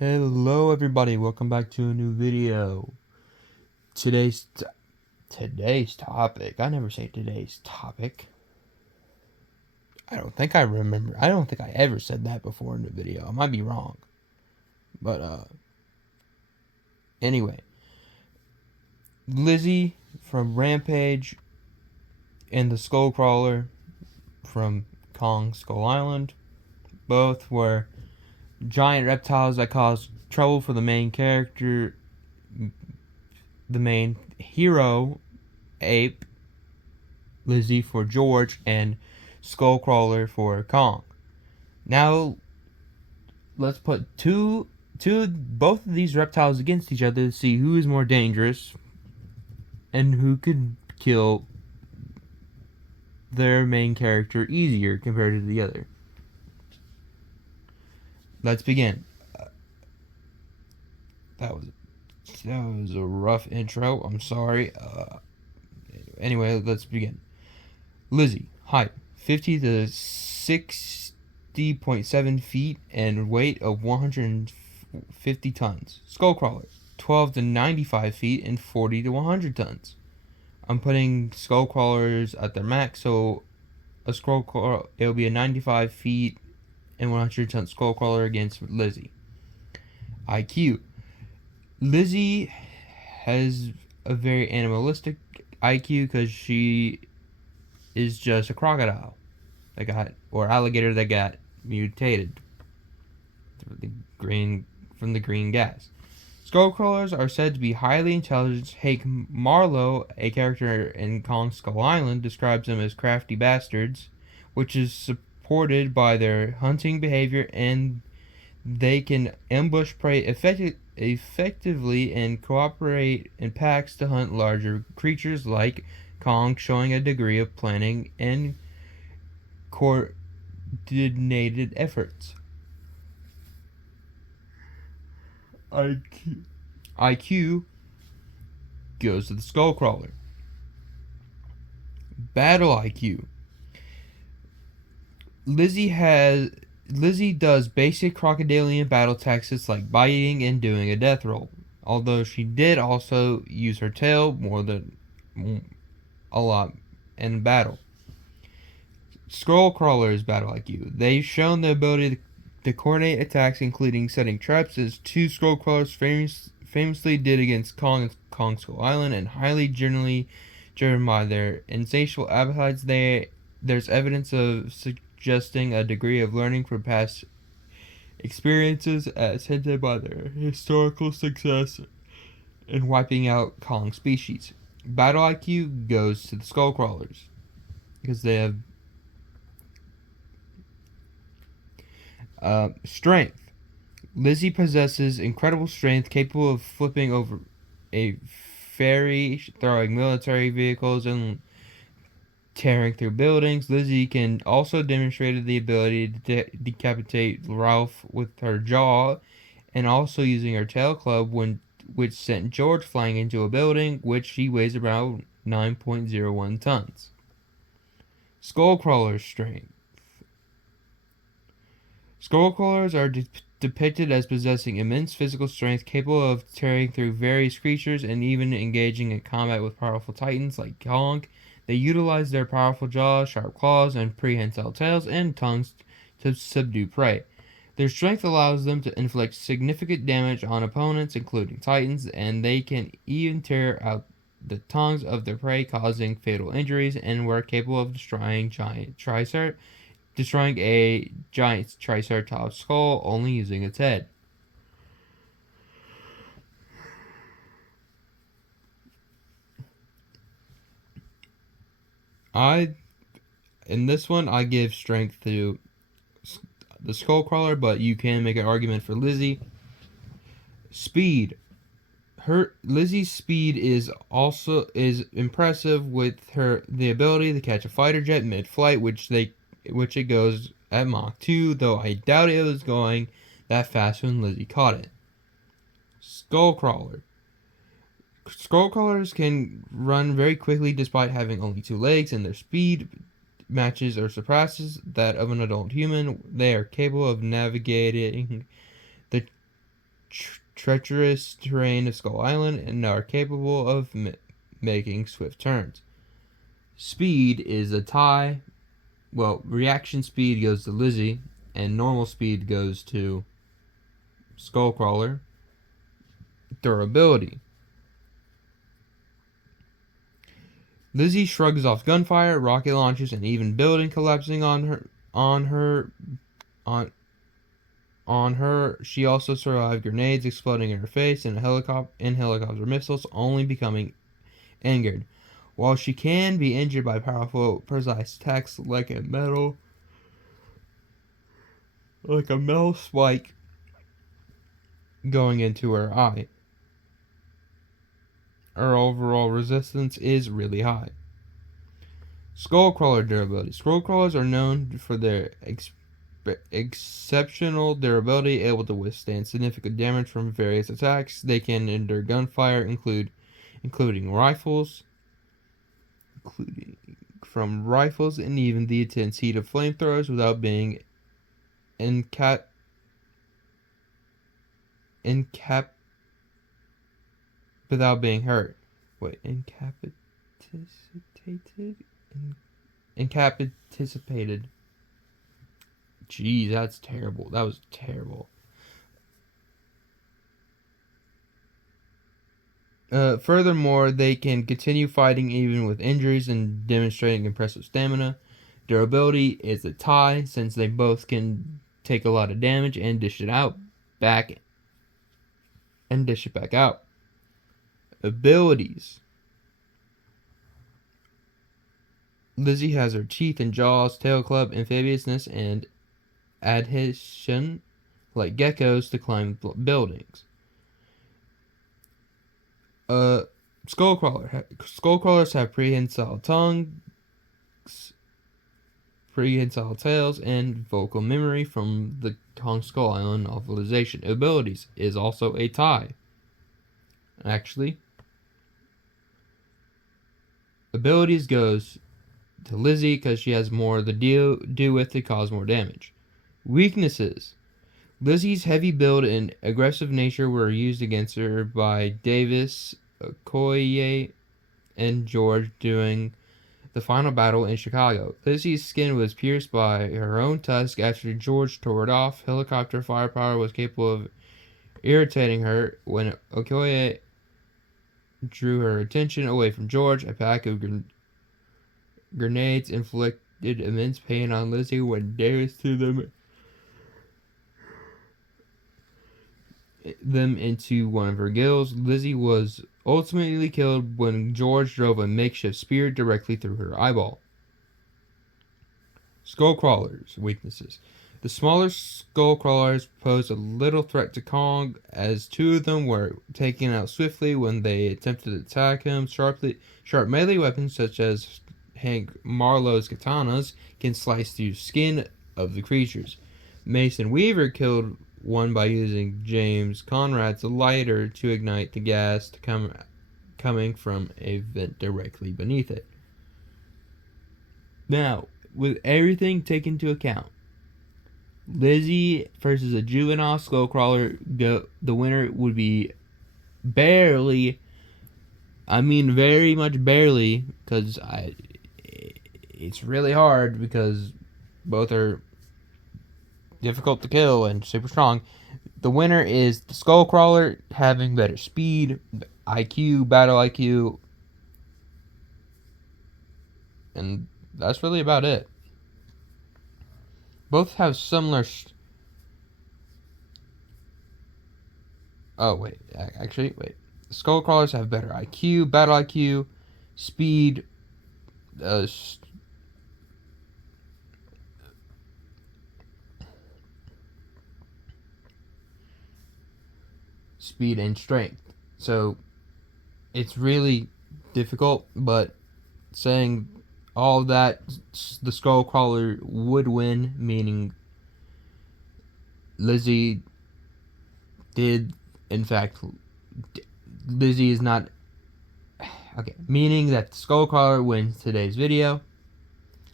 Hello everybody, welcome back to a new video. Today's topic. I never say today's topic. I don't think I ever said that before in the video. I might be wrong. But anyway, Lizzie from Rampage and the Skullcrawler from Kong Skull Island both were giant reptiles that caused trouble for the main character, the main hero ape, Lizzie for George, and Skullcrawler for Kong. Now, let's put both of these reptiles against each other to see who is more dangerous and who could kill their main character easier compared to the other. Let's begin. That was a rough intro. I'm sorry. Anyway, let's begin. Lizzie, height 50 to 60.7 feet and weight of 150 tons. Skullcrawler, 12 to 95 feet and 40 to 100 tons. I'm putting Skullcrawlers at their max, so it'll be a 95 feet and 100 ton Skullcrawler against Lizzie. IQ. Lizzie has a very animalistic IQ because she is just a crocodile or alligator that got mutated from the green gas. Skullcrawlers are said to be highly intelligent. Hank Marlowe, a character in Kong Skull Island, describes them as crafty bastards, which is supported by their hunting behavior, and they can ambush prey effectively and cooperate in packs to hunt larger creatures like Kong, showing a degree of planning and coordinated efforts. IQ goes to the Skullcrawler. Battle IQ. Lizzie does basic crocodilian battle tactics like biting and doing a death roll, although she did also use her tail more than a lot in battle. Skullcrawler's battle IQ. They've shown the ability to coordinate attacks, including setting traps, as two Skullcrawlers famously did against Kong Skull Island, and highly generally driven by their insatiable appetites. There's evidence of suggesting a degree of learning from past experiences, as hinted by their historical success in wiping out Kong species. Battle IQ goes to the Skullcrawlers because they have strength. Lizzie possesses incredible strength, capable of flipping over a ferry, throwing military vehicles, and tearing through buildings. Lizzie can also demonstrate the ability to decapitate Ralph with her jaw, and also using her tail club, which sent George flying into a building, which she weighs around 9.01 tons. Skullcrawler's strength. Skullcrawlers are depicted as possessing immense physical strength, capable of tearing through various creatures and even engaging in combat with powerful titans like Kong. They utilize their powerful jaws, sharp claws, and prehensile tails and tongues to subdue prey. Their strength allows them to inflict significant damage on opponents, including titans, and they can even tear out the tongues of their prey, causing fatal injuries, and were capable of destroying a giant triceratops skull only using its head. In this one, I give strength to the Skullcrawler, but you can make an argument for Lizzie. Speed. Lizzie's speed is impressive with the ability to catch a fighter jet mid-flight, which it goes at Mach 2, though I doubt it was going that fast when Lizzie caught it. Skullcrawler. Skullcrawlers can run very quickly despite having only 2 legs, and their speed matches or surpasses that of an adult human. They are capable of navigating the treacherous terrain of Skull Island and are capable of making swift turns. Speed is a tie. Well, reaction speed goes to Lizzie, and normal speed goes to Skullcrawler. Durability. Lizzie shrugs off gunfire, rocket launches, and even building collapsing on her. She also survived grenades exploding in her face and helicopter missiles, only becoming angered. While she can be injured by powerful, precise attacks like a metal spike going into her eye, her overall resistance is really high. Skullcrawler durability. Skullcrawlers are known for their exceptional durability, able to withstand significant damage from various attacks. They can endure gunfire, including rifles, and even the intense heat of flamethrowers without being without being hurt. Incapacitated. Jeez, that's terrible. That was terrible. Furthermore, they can continue fighting even with injuries and demonstrating impressive stamina. Durability is a tie, since they both can take a lot of damage and dish it back out. Abilities. Lizzie has her teeth and jaws, tail club, amphibiousness, and adhesion like geckos to climb buildings. Skullcrawlers have prehensile tongues, prehensile tails, and vocal memory from the Kong Skull Island novelization. Abilities is also a tie. Actually, abilities goes to Lizzie because she has more to do with to cause more damage. Weaknesses. Lizzie's heavy build and aggressive nature were used against her by Davis, Okoye, and George during the final battle in Chicago. Lizzie's skin was pierced by her own tusk after George tore it off. Helicopter firepower was capable of irritating her. When Okoye drew her attention away from George, a pack of grenades inflicted immense pain on Lizzie when Davis threw them into one of her gills. Lizzie was ultimately killed when George drove a makeshift spear directly through her eyeball. Skullcrawlers' weaknesses. The smaller Skullcrawlers posed a little threat to Kong, as two of them were taken out swiftly when they attempted to attack him. Sharp melee weapons such as Hank Marlowe's katanas can slice through skin of the creatures. Mason Weaver killed one by using James Conrad's lighter to ignite the gas coming from a vent directly beneath it. Now, with everything taken into account, Lizzie versus a juvenile Skullcrawler, the winner would be barely, very much barely, because it's really hard because both are difficult to kill and super strong. The winner is the Skullcrawler, having better speed, IQ, battle IQ, and that's really about it. Both have similar. Wait. Skullcrawlers have better IQ, battle IQ, speed, speed and strength. So it's really difficult, but saying all of that, the Skullcrawler would win, meaning Lizzie did, in fact, Lizzie is not, okay, meaning that the Skullcrawler wins today's video.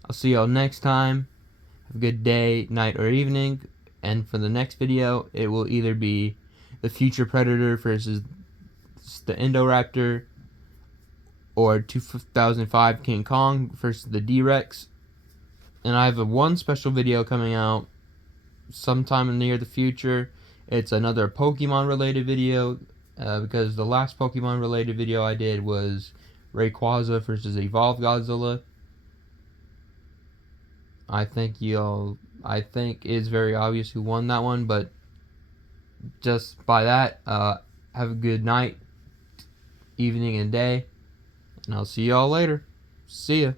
I'll see y'all next time. Have a good day, night, or evening, and for the next video, it will either be the Future Predator versus the Indoraptor, or 2005 King Kong versus the D-Rex. And I have one special video coming out sometime in the near the future. It's another Pokemon related video, because the last Pokemon related video I did was Rayquaza versus Evolved Godzilla. I think it's very obvious who won that one, but just by that, have a good night, evening, and day, and I'll see y'all later. See ya.